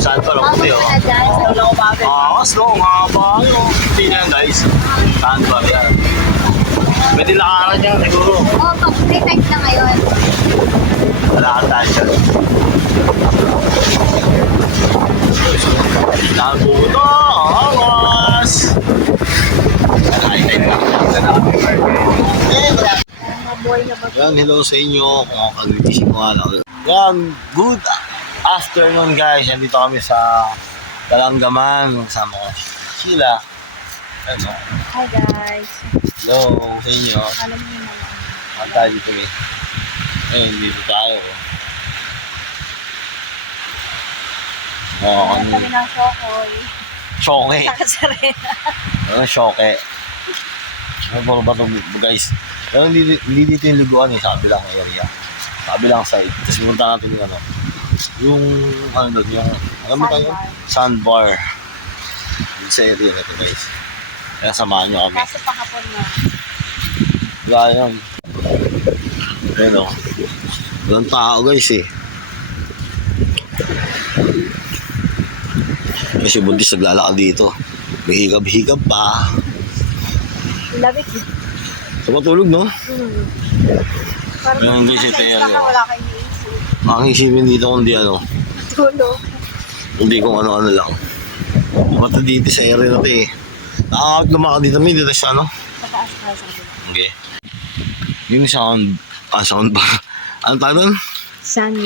saan pa lang puti, oh. Angas, no? Mga ba, no? Hindi na yan, guys. Saan pa yan? Pwede lakaran yan, siguro. Oo, pag-protect na ngayon. Wala kang tansya. Nabuto! Angas! Yan, hello sa inyo. Kung kagigising ko nga lang. Yan, good afternoon guys. Nandito kami sa Balanggaman. Kasama ko si Sheila. Ano? Hi guys. Hello sa inyo. Alam niyo naman. Ang tayo dito eh. Ayun, dito tayo. Oo, Ayan kami ng Shokoy. Shoke. Nakasarena. Ano, shoke. Ano ba ito guys? Pero hindi dito yung liguan eh, sa kabilang area. Sa kabilang side. Tapos punta natin yung ano. Yung ano doon, yung alam mo tayo? Sandbar. Dito sa area na ito guys. Kaya samahan nyo kami. Kaso pakapon na. Wala yun. Ayun o. Walang tao guys eh. Kasi buntis naglalakad dito. May higab-higab pa. Lamig. Sa matulog no? Parang Ayun, guys, ito yan, oh. wala kayo iisip. Ang isipin dito kundi ano. Tulog. Hindi kung ano-ano lang. Mata dito sa area na ito eh. Nakakapit lumakad dito. May dito sa ano. Sa taas na sa kabila. Okay. Yung soundbar. Ano tawag doon?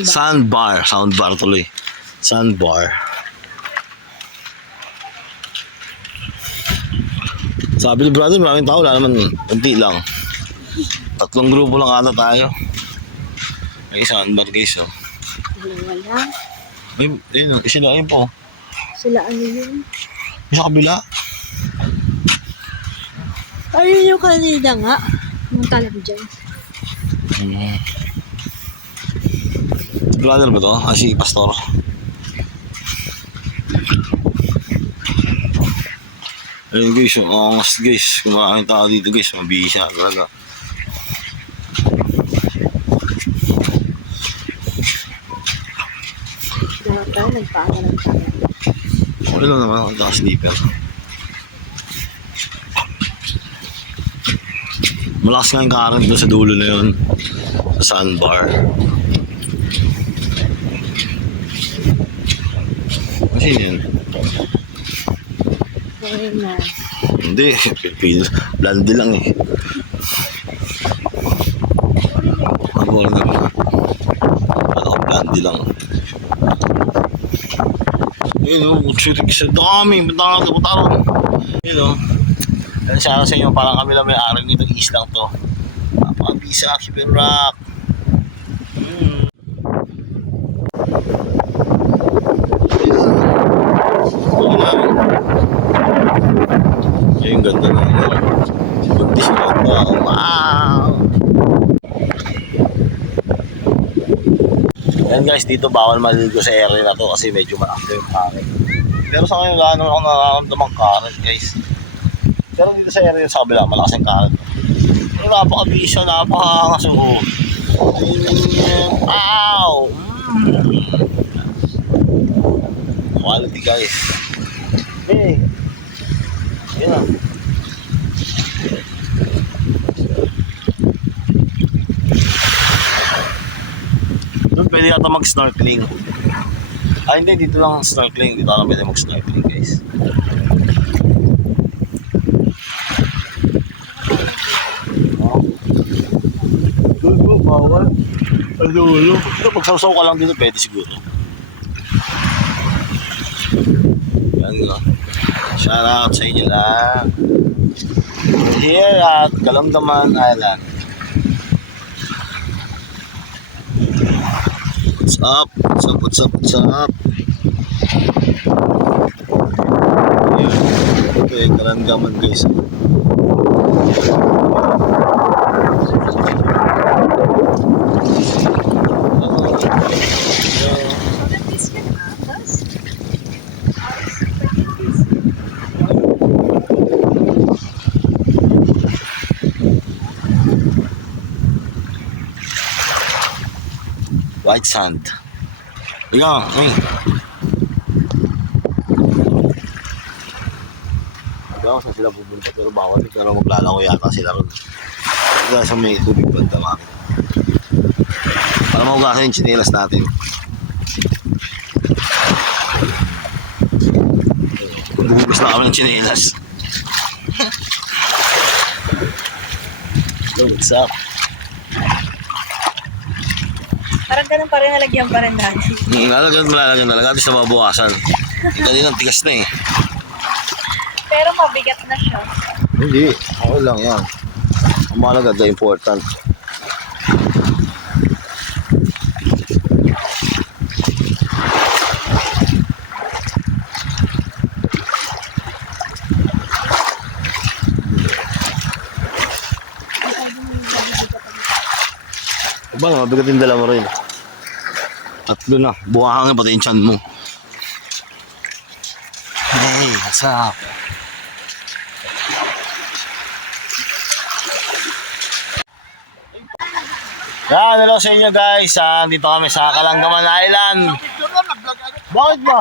Sandbar. Soundbar tuloy. Sandbar. Sabi ni brother, maraming tao. Wala naman, kunti lang. 3 grupo lang ata tayo. May sandbar guys oh. Wala. Ayun, sila ayun po. Sila ano yun? Yung sa kabila. Ayun yung kanina nga. Anong tala mo dyan? Brother ba to? Si Pastor. Ayun guys, ang angas guys. Kumain tao dito guys, mabisa talaga. Lahat tayo nagpaaga ng tayo. Okay lang naman, ang sleeper. Malakas nga yung current doon sa dulo na yun. Sa sandbar. Kasi yun. Okay na. Hindi, blandi lang eh. Ano na? Ano, blandi lang. Yun o, chirik sa dami. Punta ron. Yun o. Yan siya sa inyo, parang kami lang may araw nitong islang to. Napakabisa, Kibin Rock. Yung ganda na buntis na ba? Wow! Yan guys, dito bawal maligo sa area na to kasi medyo malaki yung current. Pero sa ngayon wala naman ako nararamdamang current guys. Pero dito sa area sa kabila, malakas yung current. Pero napakabisa, napakaangas. Ow! Quality guys. Hey! Yan na. Doon pwede yata mag-snorkeling. Ah hindi, dito lang snorkeling. Dito lang pwede mag-snorkeling guys. Doon po, bawal. Ano. Pag-sausaw ka lang dito, pwede siguro. Yan nga. Shout out sa inyo lang. Here at Balanggaman Island. What's up? What's up? What's up? What's up? Okay, Balanggaman guys. White sand. Tingnan, alam ko saan sila pupunta pero bawal. Pero maglalango yata sila ron. Kaya sa may tubig banda mami. Para mahugasan yung tsinelas natin. Buhugas na kami ng tsinelas. What's up? Parang ganun pa rin, nalagyan pa rin dati. Malalagyan talaga. At least nababukasan. Kanina tigas na eh. Pero mabigat na siya. Hindi. Okay lang yan. Ang mahalaga na important. Aba, mabigat yung dala mo rin. Tatlo na. Buhangin pati yung tiyan mo. Hey, what's up? Yan, hello sa inyo guys. Dito kami sa Kalanggaman Island. Bakit ba?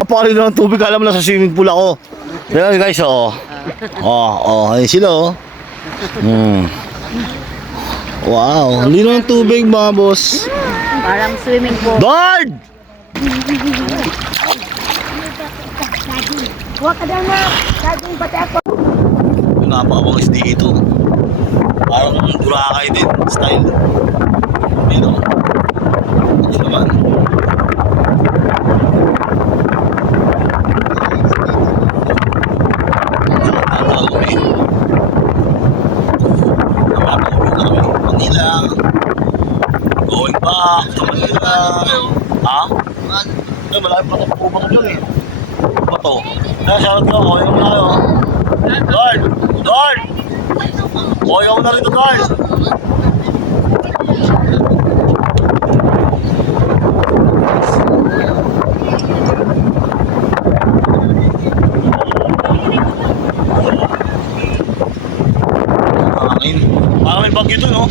Napakali na ng tubig, alam mo na sa swimming pool ako. Yan guys, oh. Ayun sila, oh. Wow, lino ng tubig mga boss. Parang swimming pool. Guard! Huwag ka daw na. Daging bata ako. Napakabangis dito. Parang Boracay din, style. Dito. Ito naman. Manila. Going back to Manila. Ha? Ay, malaki pa ito. Pupa ko dyan eh. Pupa to. Kaya shoutout ko. Kuya mo na kayo. Guard! Guard! Kuya mo na rito, guard! Hangin. Parang may bagyo dun, no?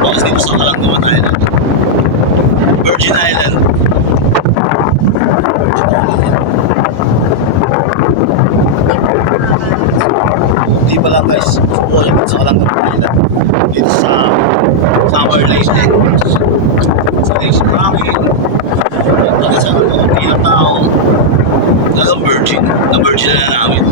Guys, dito sa Kalanggaman Island. Virgin Island. Hindi pa lang guys, gusto ko dito sa Kalanggaman Island. Dito sa Summer Lake. Sa Lake Rocky. Talaga sa hindi na tao. Talagang virgin. Na-virgin na namin.